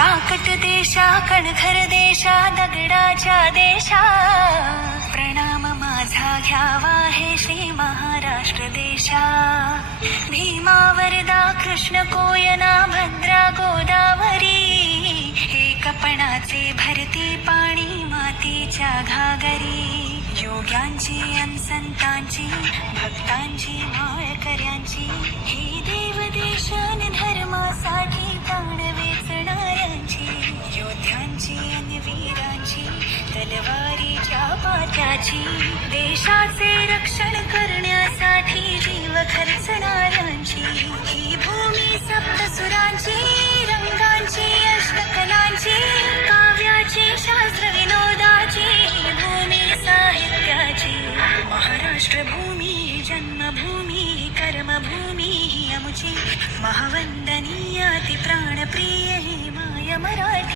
राकट देशा कणखर देशा दगडाच्या देशा, प्रणाम माझा घ्यावा हे श्री महाराष्ट्र देशा. भीमा वरदा कृष्ण कोयना भद्रा गोदावरी, हे कपणाचे भरती पाणी मातीच्या घागरी. योग्यांची अन संतांची भक्तांची माळकऱ्यांची, हे देवदेशन धर्मासाठी प्राण वेचणाऱ्यांची. योद्ध्यांची अन वीरांची तलवारीच्या पात्याची, देशाचे रक्षण करण्यासाठी जीव खर्चणाऱ्यांची. ही भूमी सप्तसुरांची, रंगांची अष्टकलांची, काव्याची शास्त्र विनोदाची, भूमी साहित्याची. महाराष्ट्र भूमी जन्मभूमी कर्मभूमी ही आमची, महावंदनीय ती प्राणप्रिय ही